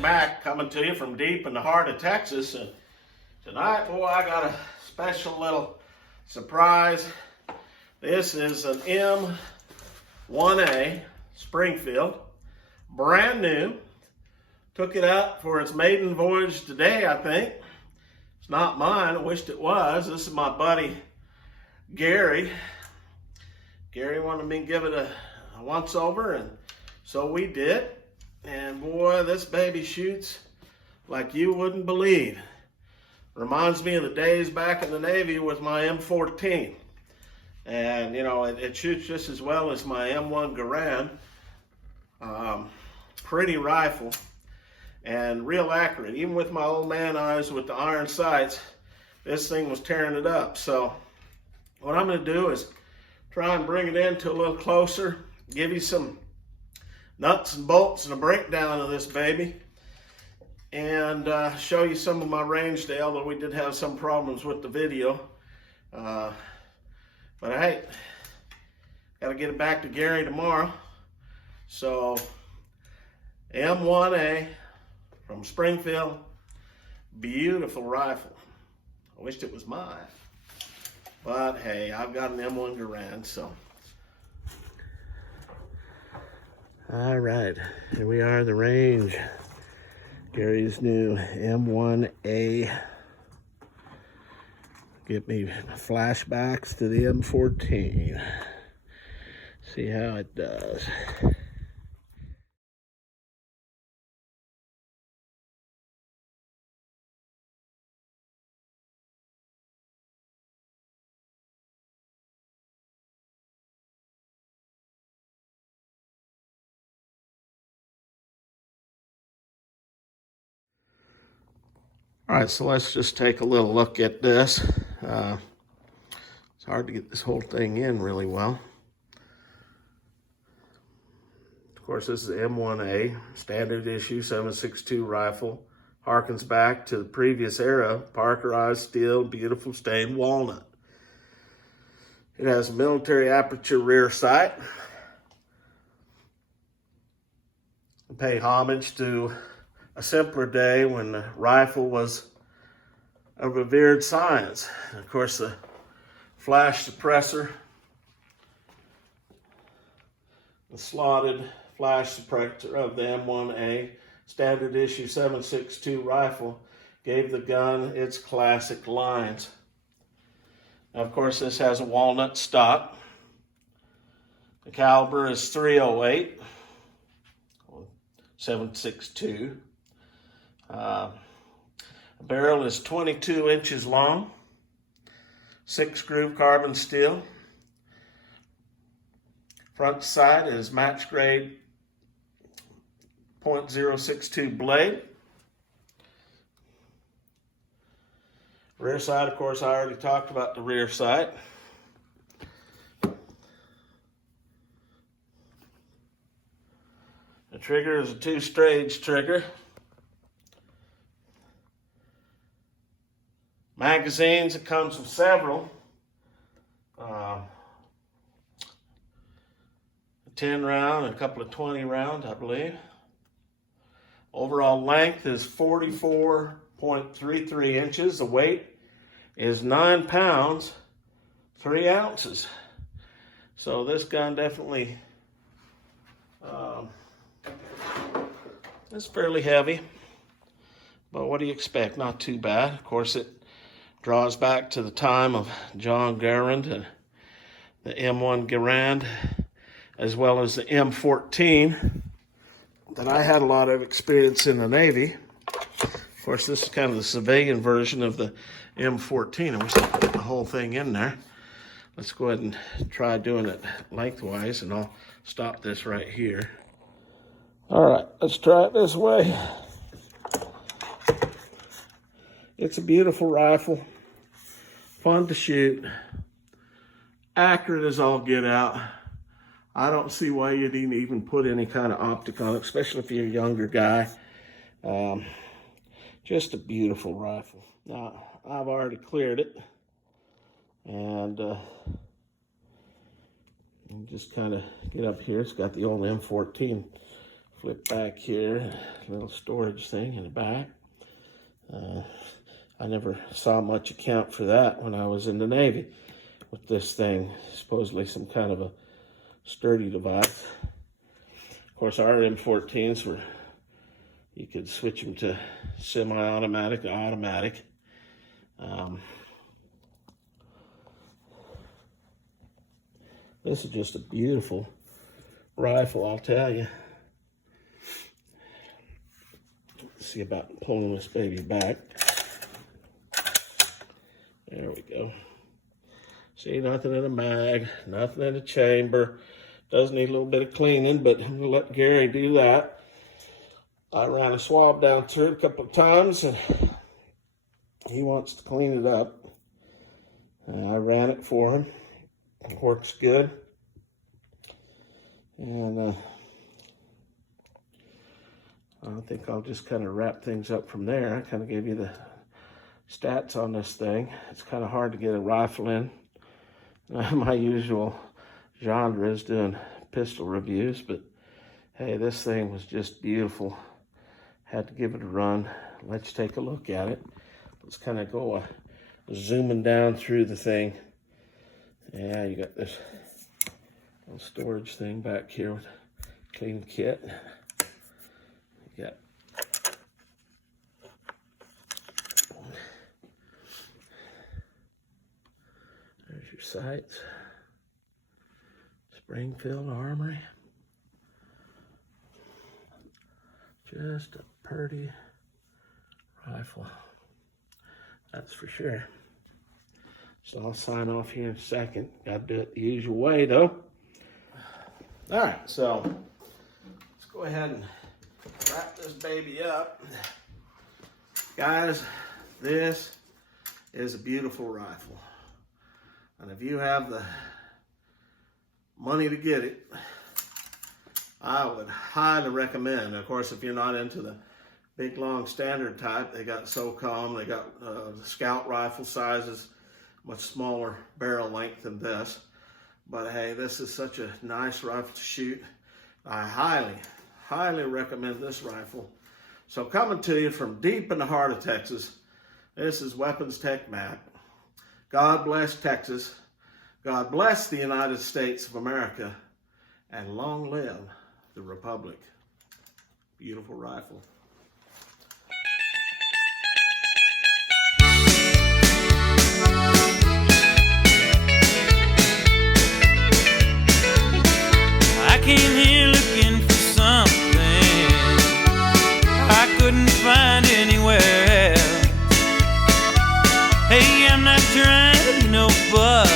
Mac coming to you from deep in the heart of Texas. And tonight, boy, I got a special little surprise. This is an M1A Springfield, brand new. Took it up for its maiden voyage today, I think. It's not mine, I wished it was. This is my buddy Gary. Gary wanted me to give it a once over, and so we did. And boy, this baby shoots like you wouldn't believe. Reminds me of the days back in the Navy with my M14. And you know, it shoots just as well as my M1 Garand. Pretty rifle and real accurate. Even with my old man eyes with the iron sights, this thing was tearing it up. So what I'm going to do is try and bring it into a little closer, give you some nuts and bolts and a breakdown of this baby, and show you some of my range day, although we did have some problems with the video. But hey, gotta get it back to Gary tomorrow. So M1A from Springfield, beautiful rifle. I wished it was mine, but hey, I've got an M1 Garand, so. All right, here we are, the range. Gary's new M1A. Get me flashbacks to the M14. See how it does. All right, so let's just take a little look at this. It's hard to get this whole thing in really well. Of course, this is M1A, standard issue 7.62 rifle. Harkens back to the previous era, parkerized steel, beautiful stained walnut. It has a military aperture rear sight. I pay homage to a simpler day when the rifle was a revered science. And of course, the flash suppressor, the slotted flash suppressor of the M1A standard issue 7.62 rifle gave the gun its classic lines. Now, of course, this has a walnut stock. The caliber is .308, 7.62. The barrel is 22 inches long, 6-groove carbon steel. Front sight is match grade .062 blade. Rear sight, of course, I already talked about the rear sight. The trigger is a 2-stage trigger. Magazines, it comes with several. 10 round and a couple of 20 round, I believe. Overall length is 44.33 inches. The weight is 9 pounds, 3 ounces. So this gun definitely is fairly heavy. But what do you expect? Not too bad. Of course, it draws back to the time of John Garand and the M1 Garand, as well as the M14 that I had a lot of experience in the Navy. Of course, this is kind of the civilian version of the M14. I wish I could get the whole thing in there. Let's go ahead and try doing it lengthwise, and I'll stop this right here. All right, let's try it this way. It's a beautiful rifle, fun to shoot, accurate as all get out. I don't see why you didn't even put any kind of optic on it, especially if you're a younger guy. Just a beautiful rifle. Now, I've already cleared it, and just kind of get up here. It's got the old M14 Flip back here, little storage thing in the back. I never saw much account for that when I was in the Navy with this thing, supposedly some kind of a sturdy device. Of course, our M14s were, you could switch them to semi-automatic or automatic. This is just a beautiful rifle, I'll tell you. Let's see about pulling this baby back. There we go. See, nothing in the mag, nothing in the chamber. Does need a little bit of cleaning, but I'm gonna let Gary do that. I ran a swab down through it a couple of times, and he wants to clean it up. I ran it for him. It works good. And I think I'll just kind of wrap things up from there. I kind of gave you the stats on this thing. It's kind of hard to get a rifle in. My usual genre is doing pistol reviews, but hey, this thing was just beautiful. Had to give it a run. Let's take a look at it. Let's kind of go zooming down through the thing. Yeah, you got this little storage thing back here with a clean kit. You got there's your sights. Springfield Armory. Just a pretty rifle, that's for sure. So I'll sign off here in a second. Got to do it the usual way though. All right, so let's go ahead and wrap this baby up. Guys, this is a beautiful rifle. And if you have the money to get it, I would highly recommend. Of course, if you're not into the big, long standard type, they got SOCOM, they got the scout rifle sizes, much smaller barrel length than this. But hey, this is such a nice rifle to shoot. I highly, highly recommend this rifle. So coming to you from deep in the heart of Texas, this is Weapons Tech Matt. God bless Texas. God bless the United States of America. And long live the Republic. Beautiful rifle. I came here looking for something I couldn't find anywhere else. Hey, I'm not trying to be no bug,